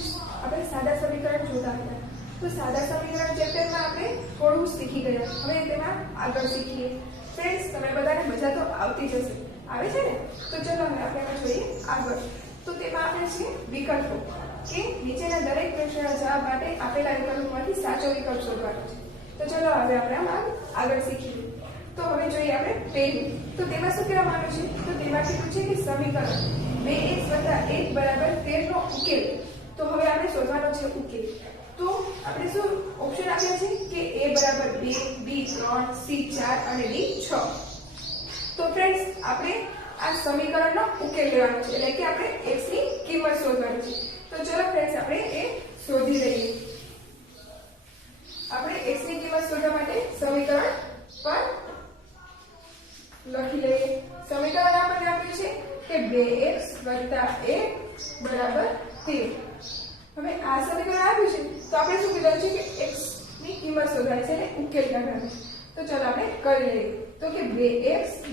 Friends આપણે સાદા સમીકરણ જોતા હતા તો સાદા સમીકરણ ચેપ્ટરમાં આપણે થોડું શીખી ગયા હવે તેમાં આગળ શીખીએ फ्रेंड्स તમને બધાને મજા તો આવતી જ હશે આવે છે ને તો ચલો હવે આપણે જોઈએ આગળ તો તેમાં આપણે છે વિકલ્પો કે નીચેના દરેક પ્રશ્નના જવાબ માટે આપેલા વિકલ્પોમાંથી સાચો વિકલ્પ શોધવાનો છે તો ચલો હવે આપણે આગળ શીખીએ તો હવે જોઈએ આપણે પહેલું તો તેમાં શું કહેવામાં આવ્યું છે તો તેમાં કીધું છે કે સમીકરણ 2x + 1 = 13 નો ઉકેલ તો હવે આપણે શોધવાનો છે ઉકેલ તો આપણે શું ઓપ્શન આપ્યા છે કે a = 2 b 3 c 4 અને d 6 તો फ्रेंड्स આપણે આ સમીકરણનો ઉકેલ લેવાનો છે એટલે કે આપણે x ની કિંમત શોધવાની છે તો ચલો फ्रेंड्स આપણે એ શોધી લઈએ આપણે x ની કિંમત શોધવા માટે સમીકરણ પર લખી લઈએ સમીકરણ આપણને આપ્યું છે કે 2x + 1 = 13 હવે આ સમીકરણ આપ્યું છે તો આપણે શું કીધું છે કે x ની કિંમત શોધવાની છે એટલે ઉકેલ કાઢવાનો તો ચાલો આપણે કરી લઈએ તો કે 2x =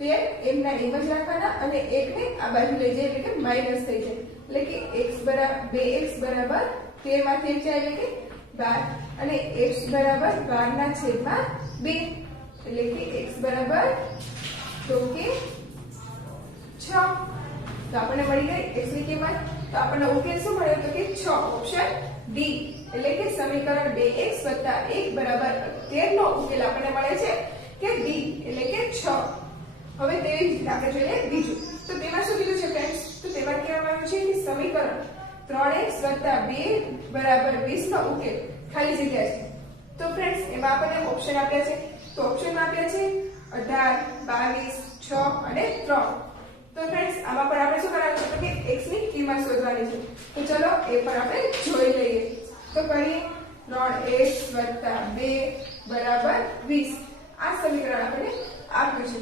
13 એમના એમ જ રાખવાના અને 1 ને આ બાજુ લઈ જઈએ એટલે કે માઈનસ થઈ જાય એટલે કે 2x = 13 માંથી 1 જાય એટલે કે 12 અને x = 12/2 એટલે કે x બરાબર તો કે 6 તો આપણને મળી ગઈ x ની કિંમત તો આપણને ઉકેલ શું મળ્યો તો કે 6 ઓપ્શન ડી એટલે કે સમીકરણ 2x + 1 = 13 નો ઉકેલ આપણને મળે છે કે ડી એટલે કે 6 હવે તેવી જ રીતે આપણે જોઈએ બીજું તો તેમાં શું કીધું છે फ्रेंड्स તો તેમાં કહેવામાં આવ્યું છે કે સમીકરણ 3x + 2 = 20 નો ઉકેલ ખાલી જગ્યા છે તો फ्रेंड्स એમાં આપણને ઓપ્શન આપ્યા છે તો ઓપ્શનમાં આપ્યા છે 18 22 6 અને 3 તો फ्रेंड्स આમાં પણ આપણે શું કરવાનું છે તો કે x ની કિંમત શોધવાની છે તો ચલો એ પણ આપણે જોઈ લઈએ તો કરીએ 3x + 2 = 20 આ સમીકરણ આપણે આપ્યું છે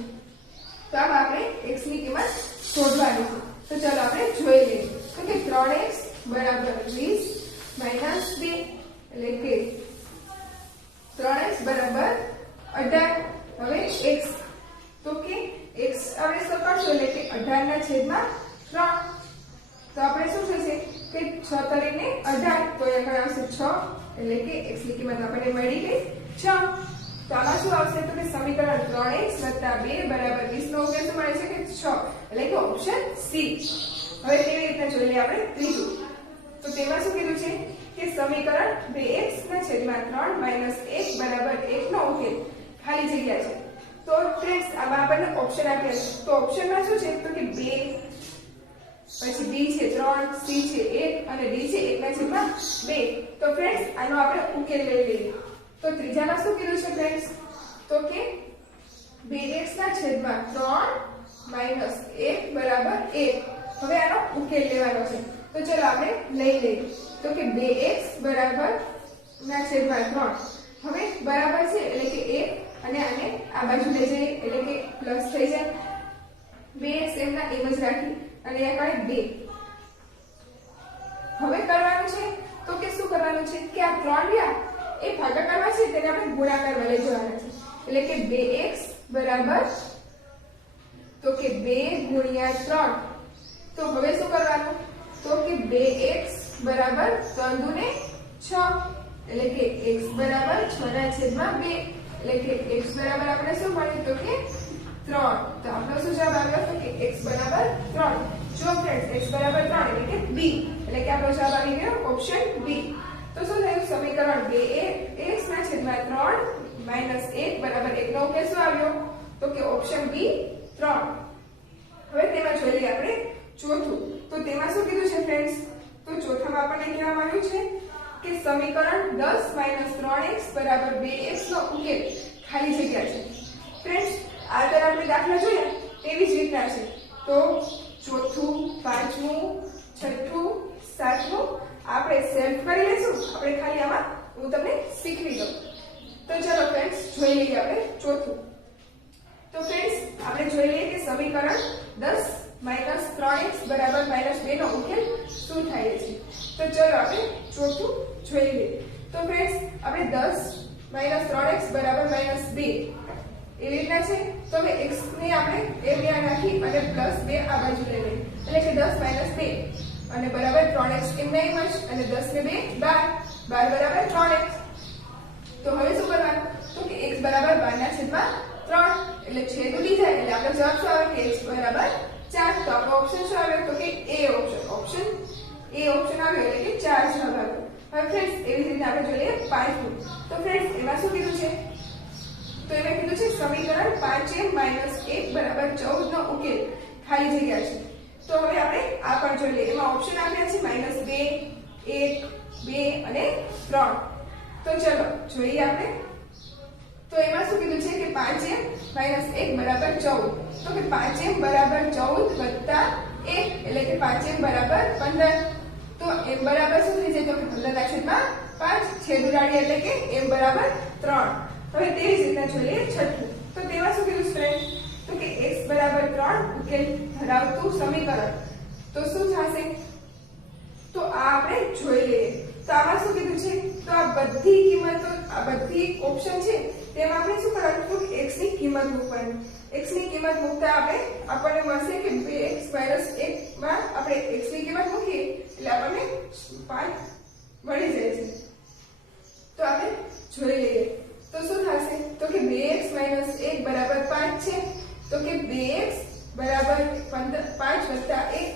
તો આમાં આપણે x ની કિંમત શોધવાની છે તો ચલો આપણે જોઈ લઈએ તો કે 3x = 20 - 2 એટલે કે 3x = 18 હવે x તો કે x આપણે શું કરશું એટલે કે 18/3 તો આપણે શું થશે કે 6 તરીને 18 તો અહીંયા આવશે 6 એટલે કે x ની કિંમત આપણને મળી ગઈ 6 તો આમાં શું આવશે તો કે સમીકરણ 3x + 2 = 20 નો ઉકેલ શું મળે છે કે 6 એટલે કે ઓપ્શન સી હવે કેવી રીતે જોઈ લઈએ આપણે ત્રીજું તો તેમાં શું કીધું છે કે સમીકરણ 2x / 3 - 1 = 1 નો ઉકેલ ખાલી જગ્યા છે તો फ्रेंड्स આમાં આપણને ઓપ્શન આપ્યા છે તો ઓપ્શનમાં શું છે તો કે 2 પછી b છે 3 c છે 1 અને d છે 1/2 તો फ्रेंड्स આનો આપણે ઉકેલ લઈ લઈએ તો ત્રીજામાં શું કીધું છે फ्रेंड्स તો કે 2x / 3 - 1 = 1 હવે આનો ઉકેલ લેવાનો છે તો ચલો આપણે લઈ લઈએ તો કે 2x / 3 હવે બરાબર છે એટલે કે 1 અને આને આ બાજુ લઈ જઈએ એટલે કે પ્લસ થઈ જાય 2x એમના એમ જ રાખી અને આ કાઢે 2 હવે કરવાનું છે તો કે શું કરવાનું છે કે આ 3 રહ્યા એ ભાગાકારમાં છે તેને આપણે ગુણાકારમાં લઈ જવાના છે એટલે કે 2x બરાબર તો કે 2 × 3 તો હવે શું કરવાનું તો કે 2x બરાબર 3 × 6 એટલે કે x બરાબર 6/2 એટલે કે x બરાબર આપણે શું મળ્યું તો કે 3 તો આપણો શું જવાબ આવ્યો તો કે x બરાબર 3 જો फ्रेंड्स x બરાબર 3 એટલે કે b એટલે કે આપણો જવાબ આવી ગયો ઓપ્શન b તો શું થયું સમીકરણ 2x / 3 - 1 = 1 નો ઉકેલ શું આવ્યો તો કે ઓપ્શન b 3 હવે તેમાં જોઈ લઈએ આપણે ચોથું તો તેમાં શું કીધું છે फ्रेंड्स તો ચોથામાં આપણને કહેવામાં આવ્યું છે કે સમીકરણ 10 - 3x = 2x નો ઉકેલ ખાલી જગ્યા છે फ्रेंड्स આગળ આપણે દાખલા જોયા તેવી જ રીતના છે તો ચોથું પાંચમું છઠ્ઠું સાતમું આપણે સેલ્ફ કરી લઈશું આપણે ખાલી આમાં હું તમને શીખવી દઉં તો ચલો फ्रेंड्स જોઈ લઈએ આપણે ચોથું તો फ्रेंड्स આપણે જોઈ લઈએ કે સમીકરણ 10 - 3x = -2 નો ઉકેલ શું થાય છે તો ચલો આપણે ચોથું જોઈ લઈએ તો फ्रेंड्स આપણે 10 - 3x = -2 એવી રીતના છે તો હવે x ને આપણે એ બે નાખી અને +2 આ બાજુ લઈ લઈએ એટલે કે 10 - 2 અને બરાબર 3x એમને એમ જ અને 10 ને 2 12 12 બરાબર 3x. તો હવે શું કરવાનું તો કે x બરાબર 12 ના છેદમાં 3 એટલે છેદ ઉડી જાય એટલે આપણો જવાબ શું આવે કે x બરાબર 4. તો આપણો ઓપ્શન શું આવ્યો તો કે A ઓપ્શન આવ્યો એટલે કે 4 જવાબ આવ્યો. હવે ફ્રેન્ડ્સ એવી રીતે આપણે જોઈએ 5 તો ફ્રેન્ડ્સ એમાં શું કીધું છે તો એમાં કીધું છે સમીકરણ 5m - 1 બરાબર 14 નો ઉકેલ ખાલી જગ્યા છે. તો હવે આપણે આ પણ જોઈ લઈએ. એમાં ઓપ્શન આપ્યા છે -2 1 2 અને 3. તો ચલો જોઈએ આપણે. તો એમાં શું કીધું છે કે 5m - 1 બરાબર 14. તો કે 5m બરાબર 14 વત્તા 1 એટલે કે 5m બરાબર 15. તો m બરાબર શું થઈ જાય તો કે 15 ના છેદમાં 5 છેદ ઉડાડીએ એટલે કે m બરાબર 3. હવે તેવી જ રીતના જોઈએ છઠ્ઠું. તો તેમાં શું કીધું ફ્રેન્ડ તો કે x બરાબર 3 ઉકેલ ધરાવતું સમીકરણ. તો શું થશે તો આ આપણે જોઈ લઈએ. તો આમાં શું કીધું છે તો આ બધી કિંમતો આ બધી ઓપ્શન છે તેમાં આપણે શું કરવાનું તો x ની કિંમત મૂકવાની. x ની કિંમત મૂકતા આપણને મળશે કે 2x - 1 માં આપણે x ની કિંમત મૂકીએ એટલે આપણને 5 મળી જાય છે. તો આપણે જોઈ લઈએ. તો શું થશે તો કે 2x - 1 બરાબર 5 છે. તો કે 2x બરાબર 5 વત્તા 1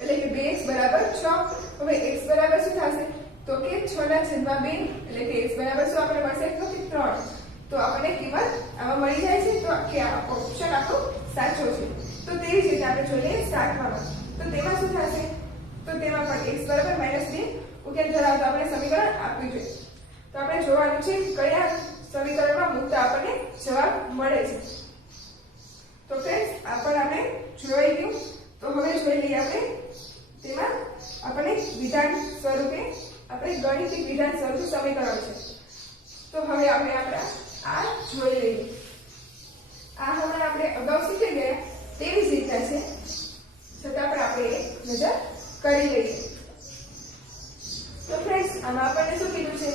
એટલે કે 2x બરાબર 6. હવે x બરાબર શું થશે તો કે 6 ના છેદમાં 2 એટલે કે x બરાબર શું આપણને મળશે તો કે 3. તો આપણને કિંમત આમાં મળી જાય છે. તો કે આ ઓપ્શન આપણો સાચો છે. તો તેવી જ રીતે આપણે જોઈએ 7માં. તો તેમાં શું થશે તો તેમાં પણ x બરાબર -2 ઉકેલ ધરાવતું આપણે સમીકરણ આપ્યું છે. તો આપણે જોવાનું છે કયા સમીકરણમાં મૂકતા આપણને જવાબ મળે છે. તો ફ્રેન્ડ્સ આ પણ આપણે જોઈ ગયું. તો હવે જોઈ લઈએ આપણે તેમાં આપણે વિધાન સ્વરૂપે આપણે ગણિતિક વિધાન સ્વરૂપે સમીકરણ છે. તો હવે આપણે આ જોઈ લઈએ. આ હવે આપણે અગાઉ શીખી ગયા તેવી જ રીતના છે છતાં પણ આપણે એક નજર કરી લઈએ. તો ફ્રેન્ડ્સ આમાં આપણને શું કીધું છે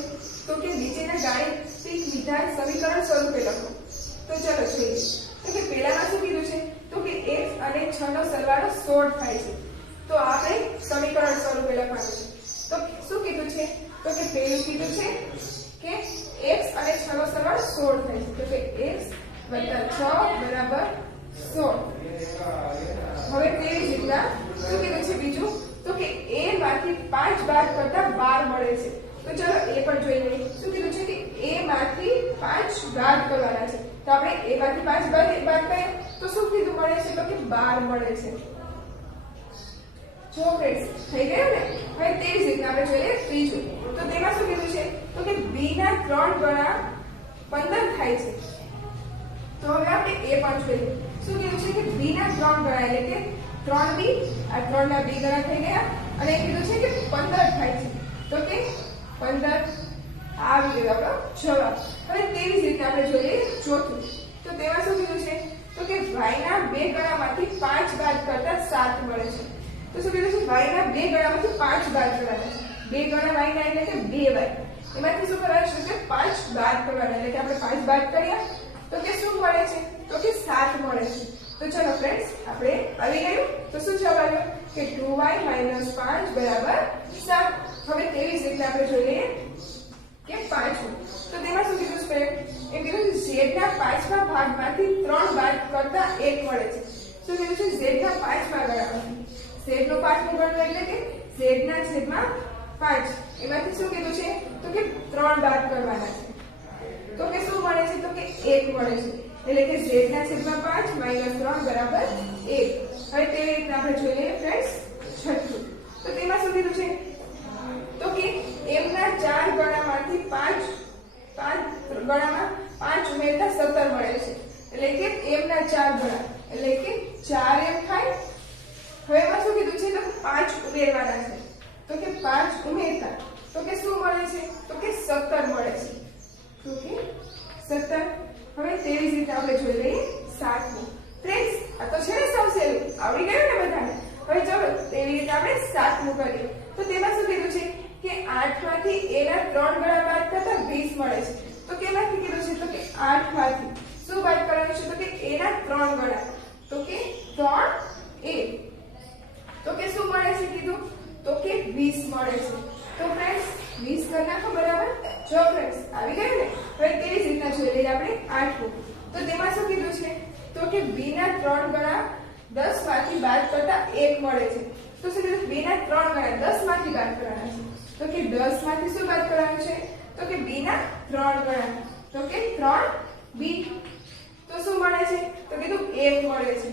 તો કે નીચેના ગાણિતિક વિધાન સમીકરણ સ્વરૂપે લખો. તો ચલો જોઈએ. તો કે પહેલામાં શું કીધું છે તો કે x અને 6 નો સરવાળો 16 થાય છે. તો આપણે સમીકરણ સ્વરૂપે લખવાનું છે. તો શું કીધું છે તો કે પહેલું કીધું છે કે x અને 6 નો સરવાળો 16 થાય છે. તો કે x + 6 બરાબર 16. હવે તેવી જ રીતના શું કીધું છે બીજું તો કે a માંથી 5 બાદ કરતા 12 મળે છે. તો ચલો એ પણ જોઈ લઈએ. શું કીધું છે કે a માંથી 5 બાદ કરવાના છે. તો આપણે a માંથી 5 બાદ કરીએ તો શું કીધું મળે છે તો કે 12 મળે છે. જો ફ્રેન્ડ્સ થઈ ગયું ને. હવે તેવી જ રીતના આપણે જોઈએ ત્રીજું. તો તેમાં શું કીધું છે તો કે b ના 3 ગણા 15 થાય છે. તો હવે આપણે એ પણ જોઈએ. શું કીધું છે કે b ના 3 ગણા એટલે કે 3b આ 3 ના b ગણા થઈ ગયા અને એ કીધું છે કે 15 થાય છે. તો કે 15 આવી ગયો આપણો જવાબ. હવે તેવી જ રીતે આપણે જોઈએ ચોથું. તો તેમાં શું કીધું છે તો કે y ના 2 ગણામાંથી 5 બાદ કરતા 7 મળે છે. તો શું કીધું છે y ના 2 ગણામાંથી 5 બાદ કરવાના છે. 2 ગણા y ના એટલે કે 2y. એમાંથી શું કરવાનું છે કે 5 બાદ કરવાના એટલે કે આપણે 5 બાદ કર્યા તો કે શું મળે છે તો કે 7 મળે છે. તો ચલો ફ્રેન્ડ્સ આપણે આવી ગયું. તો શું જવાબ આવ્યો કે 2y - 5 બરાબર 7. હવે તેવી જ રીતે આપણે જોઈએ કે પાંચમું. તો તેમાં શું કીધું છે એમ કીધું છે z ના 5મા ભાગમાંથી 3 બાદ કરતા 1 મળે છે. શું કીધું છે z ના 5મા ગણામાંથી z નો 5મો ગણો એટલે કે z ના છેદમાં 5 એમાંથી શું કીધું છે તો કે 3 બાદ કરવાના છે. તો કે શું મળે છે તો કે 1 મળે છે. એટલે કે z ના છેદમાં 5 - 3 બરાબર 1. હવે તેવી રીતે આપણે જોઈએ ફ્રેન્ડ્સ છઠ્ઠું. તો તેમાં શું કીધું છે તો કે m ના 4 ગણામાંથી 5 ગણામાં 5 ઉમેરતા 17 મળે છે. એટલે કે m ના 4 ગણા એટલે કે 4m થાય. હવે એમાં શું કીધું છે તો 5 ઉમેરવાના છે. તો કે 5 ઉમેરતા તો કે શું મળે છે તો કે 17 મળે છે. તો કે 17. હવે તેવી જ રીતે આપણે જોઈ લઈએ સાતમું. ફ્રેન્ડ્સ આ તો છે ને સૌ સહેલું આવડી ગયું ને બધાને. હવે ચલો તેવી રીતે આપણે સાતમું કરીએ. તો તેમાં શું કીધું છે કે 8 માંથી a ના 3 ગણા બાદ કરતા 20 મળે છે. તો કેમાંથી કીધું છે તો કે 8 માંથી શું બાદ કરવાનું છે તો કે a ના 3 ગણા તો કે 3a. તો કે શું મળે છે કીધું? તો કે 20 મળે છે. તો ફ્રેન્ડ્સ 20 કરી નાખો બરાબર. જો ફ્રેન્ડ્સ આવી ગયું ને. હવે તેવી જ રીતના જોઈ લઈએ આપણે 8. તો તેમાં શું કીધું છે? તો કે 2 ના 3 ગણા 10 માંથી બાદ કરતા 1 મળે છે. તો શું કીધું? 2 ના 3 ગણા 10 માંથી બાદ કરવાના છે. તો કે 10 માંથી શું બાદ કરવાનું છે? તો કે 2 ના 3 ગણા. તો કે 3b. તો શું મળે છે? તો કીધું 1 મળે છે.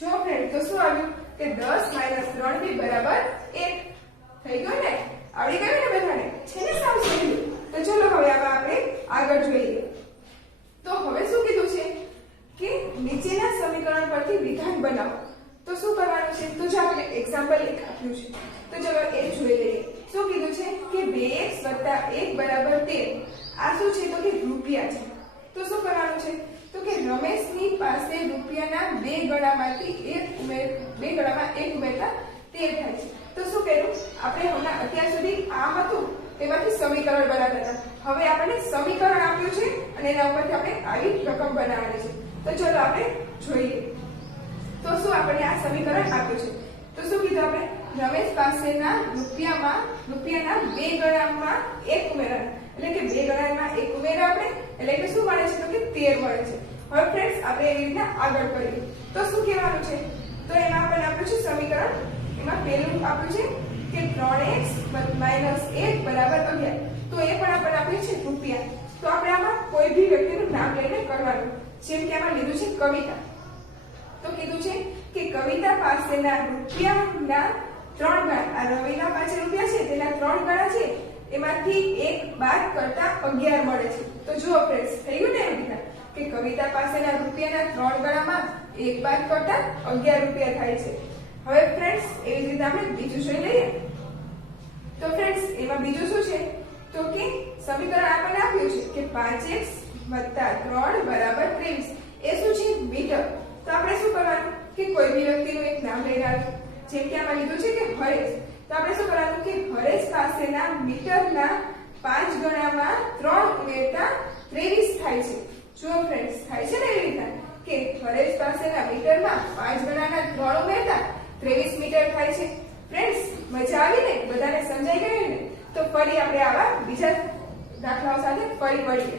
જો ફ્રેન્ડ તો શું આવ્યું કે 10 - 3b બરાબર 1 થઈ ગયું ને? આવડી ગયું ને બધાને? છે ને સાવ સહેલું? તો ચલો હવે આમાં આપણે આગળ જોઈએ. તો હવે શું કીધું છે કે નીચેના સમીકરણ પરથી વિધાન બનાવો. તો શું કરવાનું છે? તો જો આપણે એક્ઝામ્પલ એક આપ્યું છે. તો ચલો એ જોઈ લઈએ. શું કીધું છે કે 2x + 1 બરાબર 13. આ શું છે? તો કે રૂપિયા છે. તો શું કરવાનું છે? તો કે રમેશની પાસે રૂપિયાના 2 ગણામાંથી 2 ગણામાં 1 ઉમેરતા 13 થાય છે. તો શું કર્યું? આપણે હમણાં અત્યાર સુધી આમ હતું તેમાંથી સમીકરણ બનાવતા હતા. હવે આપણને સમીકરણ આપ્યું છે અને એના ઉપરથી આપણે આવી રકમ બનાવવાની છે. તો ચલો આપણે જોઈએ. તો શું આપણને આ સમીકરણ આપ્યું છે? તો શું કીધું આપણે? રમેશ પાસેના રૂપિયાના 2 ગણામાં 1 ઉમેરવાના. એટલે કે 2 ગણામાં 1 ઉમેર્યા આપણે એટલે કે શું મળે છે? તો કે 13 મળે છે. હવે ફ્રેન્ડ્સ આપણે એવી રીતના આગળ કરીએ. તો શું કહેવાનું છે? તો એમાં આપણને આપ્યું છે સમીકરણ. એમાં પહેલું આપ્યું છે કે 3x - 1 = 11. તો એ પણ આપણને આપ્યું છે રૂપિયા. તો આપણે આમાં કોઈ ભી વ્યક્તિનું નામ લઈને કરવાનું. જેમ કે આમાં લીધું છે કવિતા. તો કીધું છે કે કવિતા પાસેના રૂપિયાના 3 ગણા. આ રવિના પાસે રૂપિયા છે તેના 3 ગણા છે. એમાંથી 1 બાદ કરતા 11 મળે છે. તો જુઓ ફ્રેન્ડ્સ થઈ ગયું ને એમ રીતના કે કવિતા પાસેના રૂપિયાના 3 ગણામાં 1 બાદ કરતા 11 રૂપિયા થાય છે. હવે ફ્રેન્ડ્સ એવી રીતે આપણે બીજું જોઈ લઈએ. તો ફ્રેન્ડ્સ એમાં બીજું શું છે? તો કે સમીકરણ આપણને આપ્યું છે કે 5x + 3 બરાબર 23. એ શું છે? મીટર. તો આપણે શું કરવાનું કે કોઈ બી વ્યક્તિનું એક નામ લઈ લેવાનું. જેમ કે આમાં લીધું છે કે હરેશ. તો આપણે શું કરવાનું કે હરેશ પાસેના મીટરના 5 ગણામાં 3 ઉમેરતા 23 થાય છે. જુઓ ફ્રેન્ડ્સ થાય છે ને એવી રીતના કે હરેશ પાસેના મીટરમાં 5 ગણાના 3 ઉમેરતા 23 મીટર થાય છે. ફ્રેન્ડ્સ મજા આવી ને? બધાને સમજાઈ ગયું ને? તો ફરી આપણે આવા બીજા દાખલાઓ સાથે ફરી મળીએ.